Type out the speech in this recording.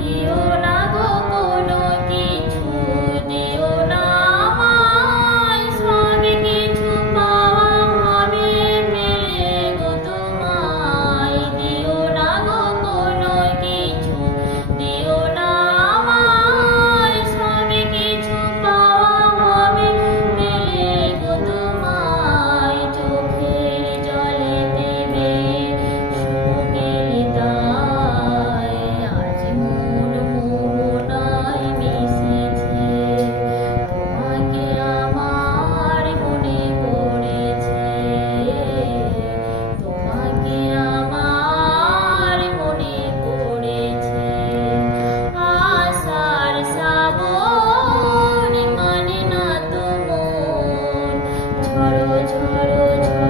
দিও না ঝরো ঝরো ঝরো